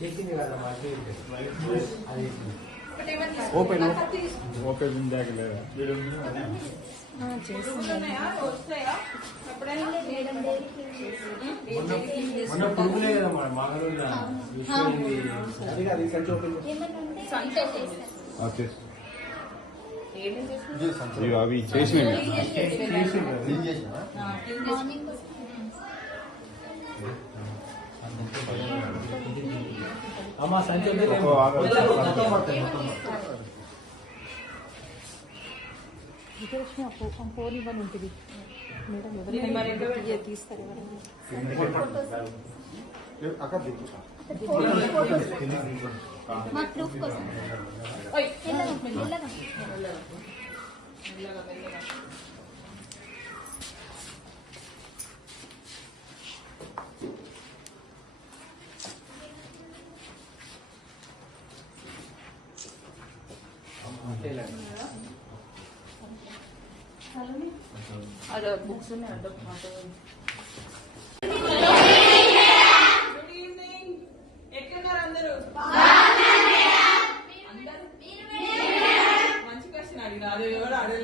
చేసింది కదా మాకు అది ఓపెన్ ఓపెన్ ఇందాక లేదా మొన్న పురుగులే కదా మన మాగలూరులో అది కాదు ఈ సంచి ఓపెన్ చేసి. ఇవి అవి చేసినవి అమ్మ సంచి వదిలేయ్. ఒక్కో ఆగదు. మొత్తం పడతాయి, మొత్తం పడతాయి. ఫోన్ ఇవ్వని ఉంటుంది మేడం ఎవరైనా తీస్తారు ఎవరైనా మా ప్రూఫ్ కోసం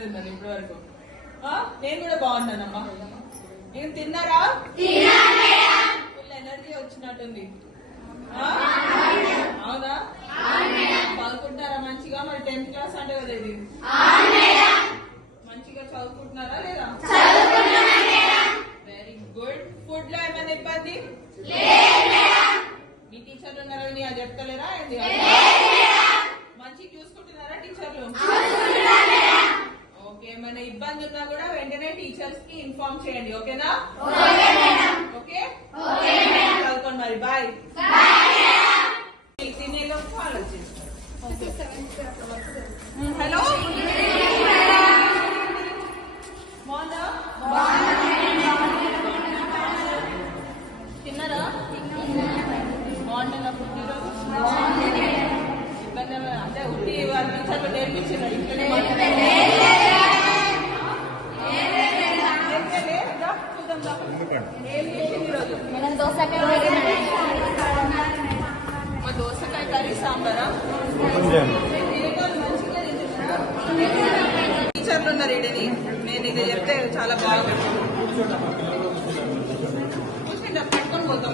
నన్ను ఇప్పటి వరకు ఆ? నేను కూడా బాగున్నానమ్మా నేను తిన్నారా ఫుల్ ఎనర్జీ వచ్చినట్టుంది ఆ? అవునా చదువుకుంటున్నారా మంచిగా మరి టెన్త్ క్లాస్ అంటే కదా ఇది? మంచిగా చదువుకుంటున్నారా లేదా? వెరీ గుడ్ ఫుడ్లో ఏమైనా ఇబ్బంది? మీ టీచర్లు ఉన్నారని నీ అది చెప్తలేరా? ఏంది? మంచి చూసుకుంటున్నారా టీచర్లు? ఓకే ఏమైనా ఇబ్బంది ఉన్నా కూడా వెంటనే టీచర్స్కి ఇన్ఫార్మ్ చేయండి ఓకేనా? ఓకే చదువుకోండి మరి. బాయ్. హలో తిన్నారా బాగుంటుందా ఫుడ్ ఇబ్బంది అంటే ఉట్టి వాళ్ళ టీచర్లు నేర్పించినారు ఇంట్లోనే మాట్లాడారు. నేర్పలే? రా, చూద్దాం రా. ఏం చేసింది ఈరోజు? మేడం దోసకాయ కర్రీ సాంబారా? టీచర్లు ఉన్నారు ఇడని నేను ఇది చెప్తే చాలా బాగా కూర్చుంటే పట్టుకొని పోతాం.